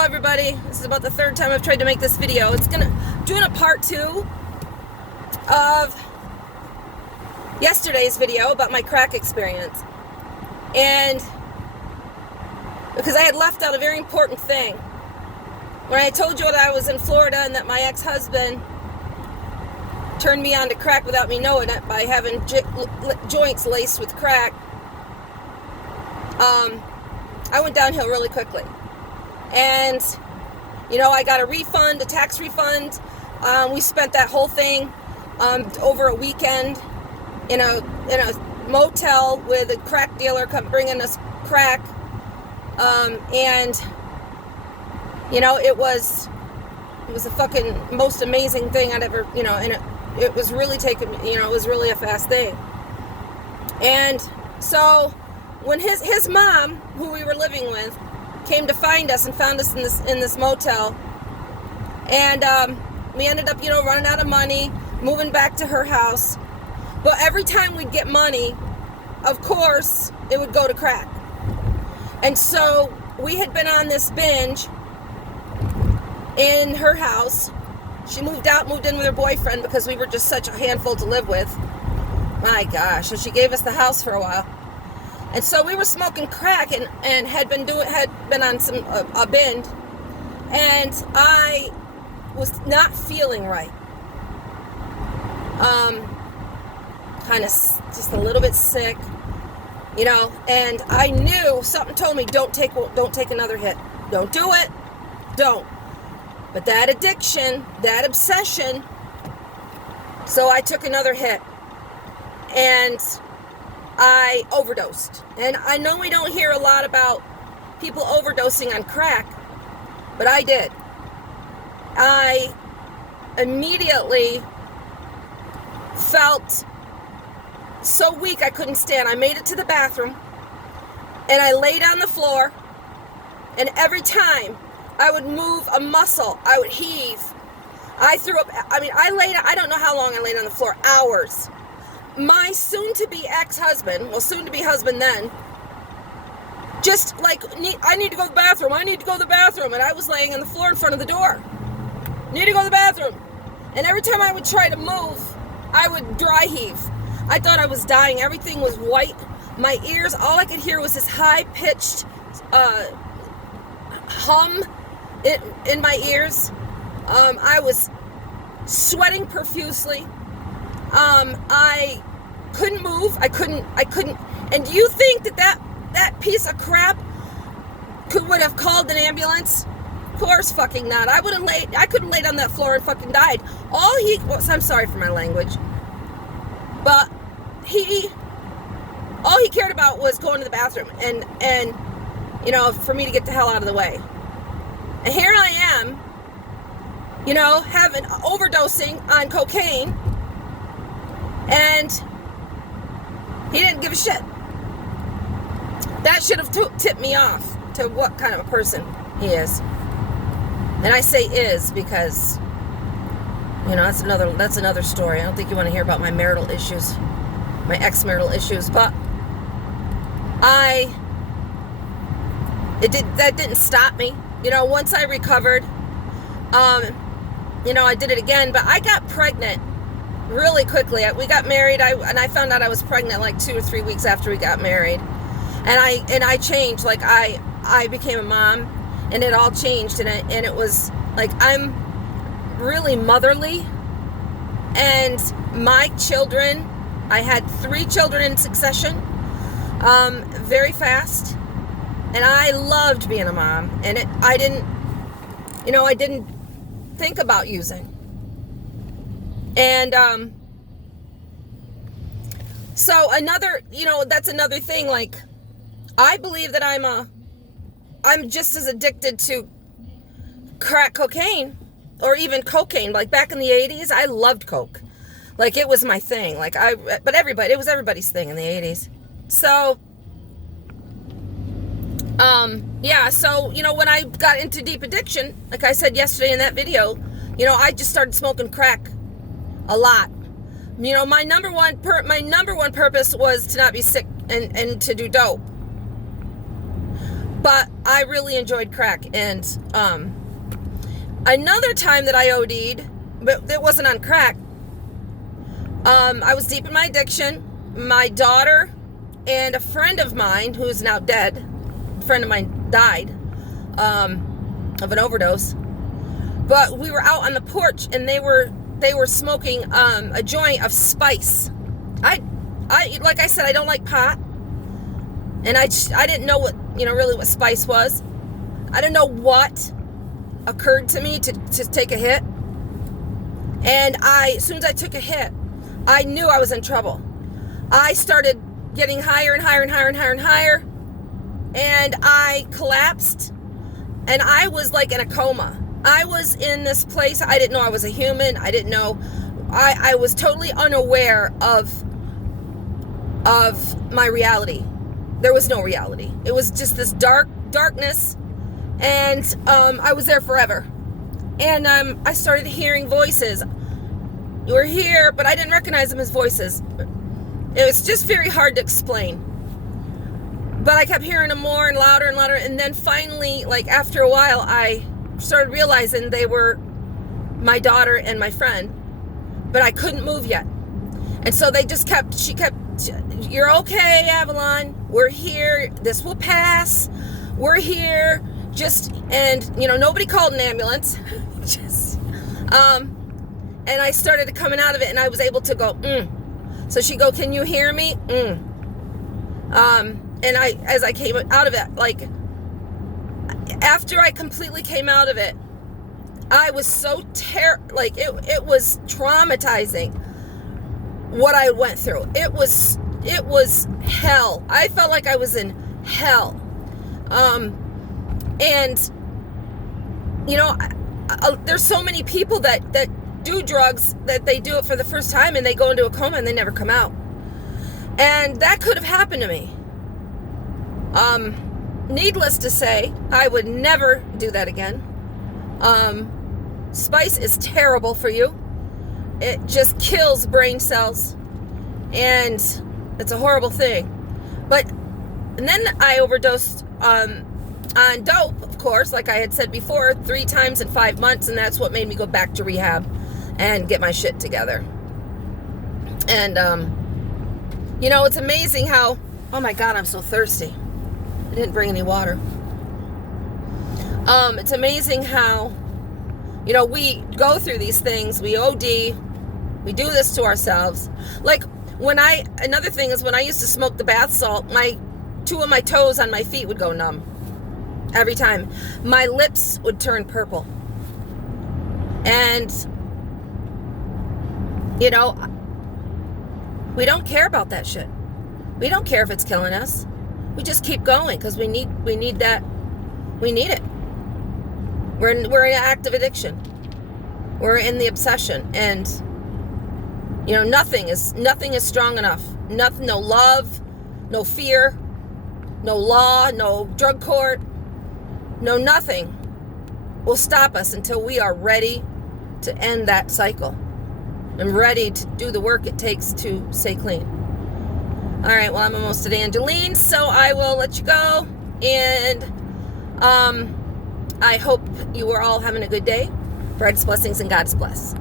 Hello everybody, this is about the third time I've tried to make this video. Doing a part 2 of yesterday's video about my crack experience. And because I had left out a very important thing. When I told you that I was in Florida and that my ex-husband turned me on to crack without me knowing it by having joints laced with crack, I went downhill really quickly. And, I got a refund, a tax refund. We spent that whole thing over a weekend in a motel with a crack dealer bringing us crack. It was the fucking most amazing thing I'd ever, and it was really it was really a fast thing. And so when his mom, who we were living with, came to find us and found us in this motel, and we ended up running out of money, moving back to her house. But every time we'd get money, of course it would go to crack. And so we had been on this binge in her house. She moved in with her boyfriend because we were just such a handful to live with. My gosh. So she gave us the house for a while. And so we were smoking crack and had been on a binge, and I was not feeling right. Kind of just a little bit sick, and I knew something told me don't take another hit. Don't do it. Don't. But that addiction, that obsession, so I took another hit. And I overdosed. And I know we don't hear a lot about people overdosing on crack, but I did. I immediately felt so weak I couldn't stand. I made it to the bathroom, and I laid on the floor, and every time I would move a muscle, I would heave. I threw up. I don't know how long I laid on the floor. Hours. My soon-to-be ex-husband, soon-to-be husband then, just I need to go to the bathroom, and I was laying on the floor in front of the door. Need to go to the bathroom. And every time I would try to move, I would dry heave. I thought I was dying. Everything was white. My ears, all I could hear was this high-pitched hum in my ears. I was sweating profusely. I couldn't move. I couldn't. And do you think that piece of crap would have called an ambulance? Of course fucking not. I couldn't lay on that floor and fucking died. I'm sorry for my language, but all he cared about was going to the bathroom and for me to get the hell out of the way. And here I am, having overdosing on cocaine. And he didn't give a shit. That should have tipped me off to what kind of a person he is. And I say is because, that's another story. I don't think you want to hear about my marital issues, my ex-marital issues. But that didn't stop me. Once I recovered, I did it again. But I got pregnant really quickly. We got married, and I found out I was pregnant 2 or 3 weeks after we got married, and I changed. I became a mom, and it all changed, and it was I'm really motherly, and my children, I had 3 children in succession, very fast, and I loved being a mom, and I didn't think about using. And, so that's another thing. I believe that I'm just as addicted to crack cocaine or even cocaine. Back in the 80s, I loved coke. It was my thing. It was everybody's thing in the 80s. So, so, when I got into deep addiction, like I said yesterday in that video, I just started smoking crack a lot. My number one purpose was to not be sick and to do dope. But I really enjoyed crack. And another time that I OD'd, but it wasn't on crack. I was deep in my addiction. My daughter and a friend of mine, who is now dead, a friend of mine died of an overdose. But we were out on the porch, and they were smoking a joint of spice. I like I said, I don't like pot, and I didn't know what really what spice was. I didn't know what occurred to me to take a hit, and as soon as I took a hit, I knew I was in trouble. I started getting higher and higher and higher and higher and higher, and I collapsed, and I was like in a coma. I was in this place. I didn't know I was a human. I didn't know. I was totally unaware of my reality. There was no reality. It was just this darkness, and I was there forever. And I started hearing voices. You were here, but I didn't recognize them as voices. It was just very hard to explain. But I kept hearing them more and louder and louder, and then finally, like after a while, I started realizing they were my daughter and my friend, but I couldn't move yet. And so she kept, you're okay, Avalon, we're here, this will pass, we're here, and nobody called an ambulance. And I started coming out of it, and I was able to go, So she go, can you hear me? And as I came out of it, like, after I completely came out of it, I was so it was traumatizing what I went through. It was hell. I felt like I was in hell. And there's so many people that do drugs that they do it for the first time and they go into a coma and they never come out. And that could have happened to me. Needless to say, I would never do that again. Spice is terrible for you. It just kills brain cells, and it's a horrible thing. And then I overdosed on dope, of course, like I had said before, 3 times in 5 months, and that's what made me go back to rehab and get my shit together. And it's amazing how, oh my God, I'm so thirsty. I didn't bring any water. It's amazing how, we go through these things, we OD, we do this to ourselves. Like another thing is when I used to smoke the bath salt, 2 of my toes on my feet would go numb every time. My lips would turn purple. And, we don't care about that shit. We don't care if it's killing us. We just keep going because we need that. We need it. We're in active addiction. We're in the obsession, and nothing is strong enough. Nothing, no love, no fear, no law, no drug court, no nothing will stop us until we are ready to end that cycle and ready to do the work it takes to stay clean. All right, well, I'm almost at Angeline, so I will let you go. And I hope you are all having a good day. Bread's blessings and God's bless.